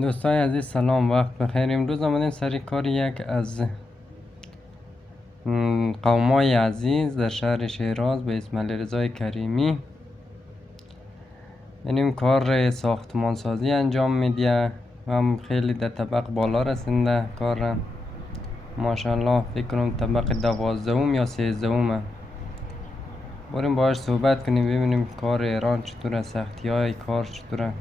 دوستای عزیز سلام، وقت بخیر. امروز آمدیم سر کار یک از قومای عزیز در شهر شیراز به اسم علیرضا کریمی. این کار ساختمان سازی انجام میده و هم خیلی در طبق بالا رسنده کار. ماشاءالله فکر کنم طبق 12 یا 13. بریم باهاش صحبت کنیم ببینیم کار ایران چطوره، سختی های کار چطوره.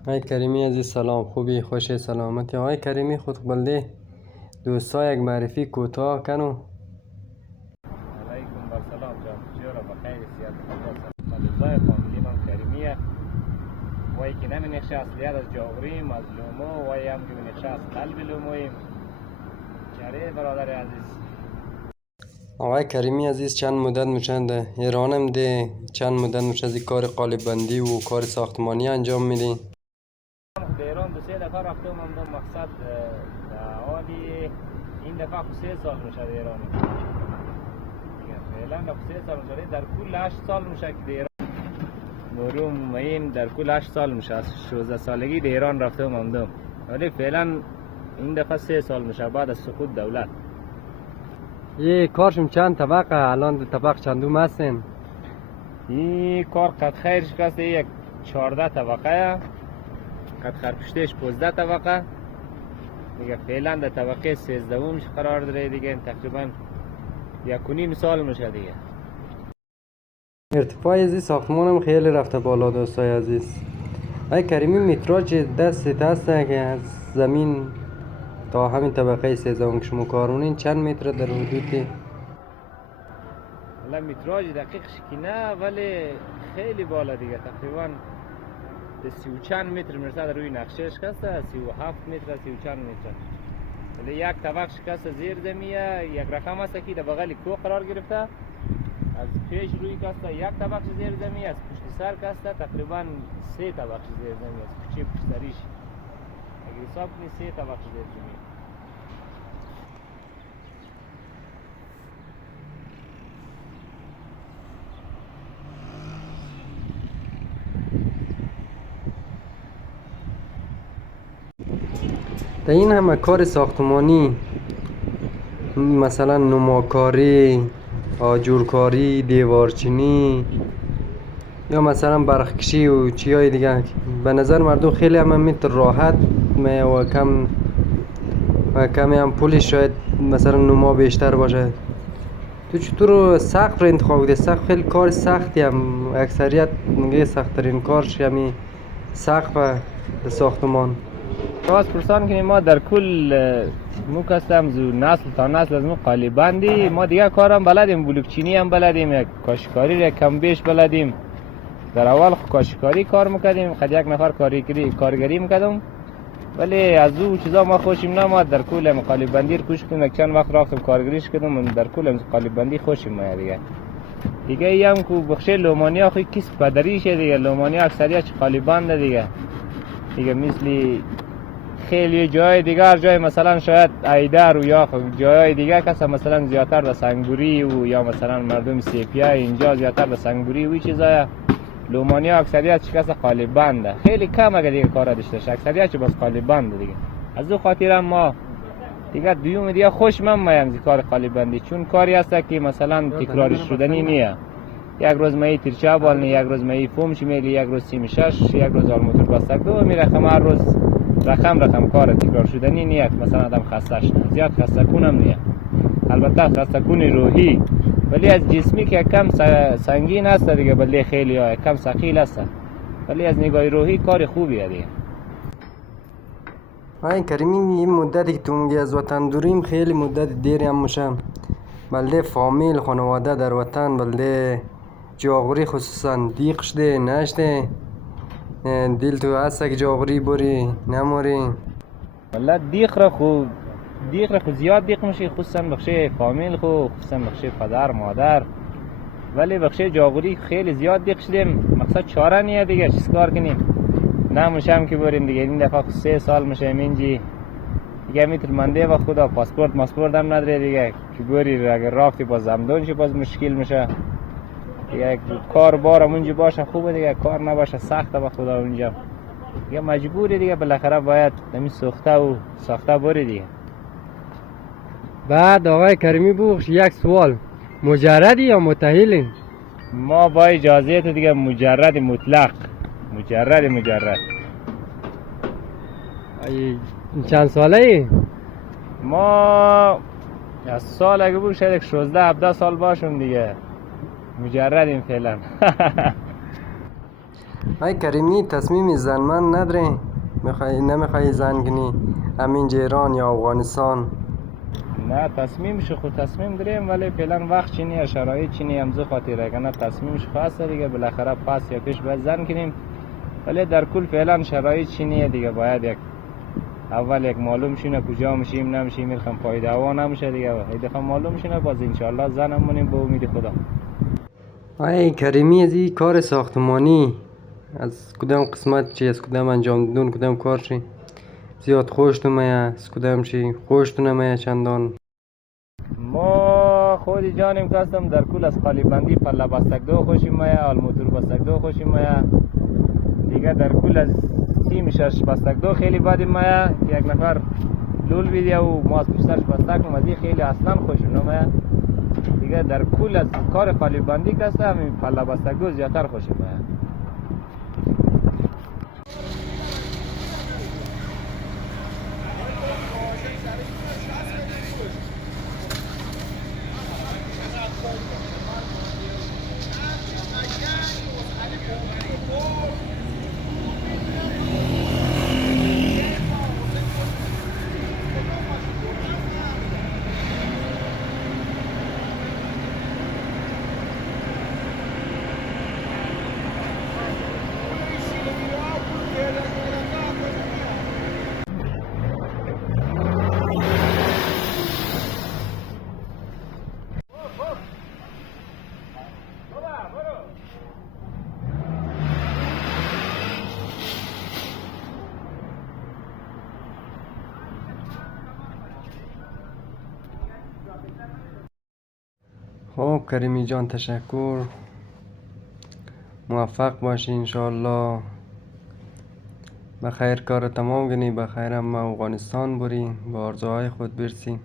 آقای کریمی عزیز سلام، خوبی؟ خوشی؟ سلامتی؟ آقای کریمی خود بلده دوستا یک معرفی کوتاه کنو. علیکم بر سلام جان، چرا بخیر سیاد خدا مدوزای فامیلی من کریمیه. وای که نمی نقشه اصلیت از جاغریم از لومو، وای هم که نقشه از قلب لومویم. چره برادر عزیز. آقای کریمی عزیز چند مدت میشند ایرانم ده، چند مدت میشه از کار قالب بندی و کار ساختمانی انجام میدین؟ به ایران 2-3 دفعه رفتم، من دو مقصد حالی این دفعه خود 3 سال میشه در ایرانی. فعلا در 3 سال میشه، در کل 8 سال میشه که در ایران نوروم این در کل 8 سال میشه. از 16 سالگی در ایران رفتم آمدم، ولی فعلا این دفعه 3 سال میشه بعد از سقوط دولت. یه کارشم چند طبقه الان طبق چندوم هستین؟ این کار قد خیرش کسته یک 14 طبقه، قد خرپشتش 15 طبقه دیگه. فعلا در طبقه 13 قرار داره دیگه. تقریبا 1.5 سال میشه دیگه. ارتفاع از ساختمانم خیلی رفته بالا دوستای عزیز. آقای کریمی متراژ دستت هسته که از زمین تا همین طبقه 13 که شما کار می‌کنین چند متر در حدودی؟ حالا متراژ دقیقش که نه، ولی خیلی بالا دیگه. تقریبا به 30 چند متر میرسه در روی نقشهش کسته، 37 متر 30 چند متر. ولی یک طبق شکسته زیر زمیه، یک رقم هست که در بغل کوه قرار گرفته. از پیش روی کسته یک طبق زیر زمین، از پشت سر کسته تقریبا 3 طبق زیر زمین، از پشت سریش اگه حساب کنی 3 طبق زیر زمین. در این همه کار ساختمانی، مثلا نماکاری، آجورکاری، دیوارچینی یا مثلا برقکشی و چیای دیگه، به نظر مردم خیلی هم میتر راحت و کمی هم پولش شاید مثلا نما بیشتر باشه. تو چطور سقف رو انتخاب کردی؟ سقف خیلی کار سختی هم، اکثریت میگه سخت‌ترین کارش همین سقف ساختمان. باز پرسان کنیم ما در کل مو کستم زو نسل تا نسل از مو قالیبندی ما دیگه کارم بلدیم، بلوکچینی هم بلدیم، یک کاشکاری را کم بیش بلدیم. در اول کاشکاری کار میکردیم، خد یک نفر کارگری میکردم، ولی از او چیزا ما خوشیم نماد. در کل قالیبندی رو کوشش کنیم، چند وقت رفتم کارگریش کردم، در کل قالیبندی خوشیم ما دیگه ای هم که بخشه لومانیا خوی کس پدریشه دیگه. لومانیا اکثریت قالیبنده دیگه مثل خیلی جای دیگر، جای مثلا شاید ایدر و یا جای دیگر کسا مثلا زیادتر در سنگبوری و یا مثلا مردم سیپیا اینجا زیادتر در سنگبوری و چیزای. لومانیا اکثریت چه کسا قالیبنده، خیلی کم اگه دیگه کار داشته، اکثریت چه بس قالیبنده دیگه. از او خاطر ما دیگه دیوم دیگه خوش من مایم کار قالیبندی، چون کاری هست که مثلا تکراری شدنی نیه. یک روز مایی ترچه بالنی، یک روز مایی فومش میلی، یک روز سیم شش، یک روز آرموتور بستک دو میره. هر روز رقم کار تکرار شدنی نیست. مثلا آدم خسته شد، زیاد خسته کنم نیست. البته خسته کنی روحی، ولی از جسمی که کم سنگین است دیگه، بلده خیلی ها کم ثقیل است، ولی از نگاه روحی کار خوبیه دیگه. آقای کریمی این مدتی که تو میگی از وطن دوریم خیلی مدت دیری هم میشه، بلده فامیل خانواده در وطن، بلده جاغوری خصوصا دیق شده نشده؟ دل تو هست که جاغوری بری نموری؟ والله دیق را خو زیاد دیق میشه، خصوصا بخشه فامیل خصوصا بخشه پدر مادر، ولی بخشه جاغوری خیلی زیاد دیق شدیم. مقصد چاره نیه دیگه، چیز کار کنیم نموشم که بریم دیگه. این دفعه 3 سال میشه اینجی دیگه. میتر منده و خدا پاسپورت هم نداره دیگه که بری اگر رافتی باز زمدون شی باز مشکل میشه دیگه. کار بارم اونجا باشه خوبه دیگه، کار نباشه سخته به خدا اونجا دیگه. مجبوری دیگه بالاخره باید همین ساخته بری دیگه. بعد آقای کریمی بخش یک سوال، مجردی یا متأهلی؟ ما با اجازه تو دیگه مجرد مطلق، مجرد ای چند ساله ای؟ ما از سال اگه بود شاید 16-17 سال باشم دیگه، مجردیم فعلا. آقای کریمی تصمیم زنمن نداری؟ نمیخوای زن کنی همین ایران یا افغانستان؟ نه تصمیمش خود تصمیم داریم ولی فعلا وقت چی نیه، شرایط چی نیه، همزه خاطر اگه نه تصمیمش خاصه دیگه بالاخره پس یا پیش باید زن کنیم. ولی در کل فعلا شرایط چی نیه دیگه، باید اول یک معلوم شینه کجا میشیم نمیشیم، میرخم پای دعوا نمیشه دیگه. این دفعه معلوم شینه باز انشالله زنم مونیم به امید خدا. آقای کریمی از این کار ساختمانی از کدام قسمت چی، از کدام انجام دون کدام کار چی زیاد خوش نمیه، از کدام چی خوش نمیه چندان؟ ما خود جانیم کستم در کل از قالیبندی پله بستگدو خوشیم میه، آلموتور بستگدو خوشیم میه دیگه. در کل از سیم شش بستگدو خیلی بدیم میه که یک نفر لول بیدیه و ما از پشتش بستگ کنم، از این خیلی اصلا خوشم نمیه دیگه. در کل از کار قالیبندی کستم این پله بستگدو زیادتر خوشیم میه. خب کریمی جان تشکر، موفق باشی انشالله، بخیر کار تمام کنی، بخیر هم افغانستان بری، به آرزوهای خود برسی.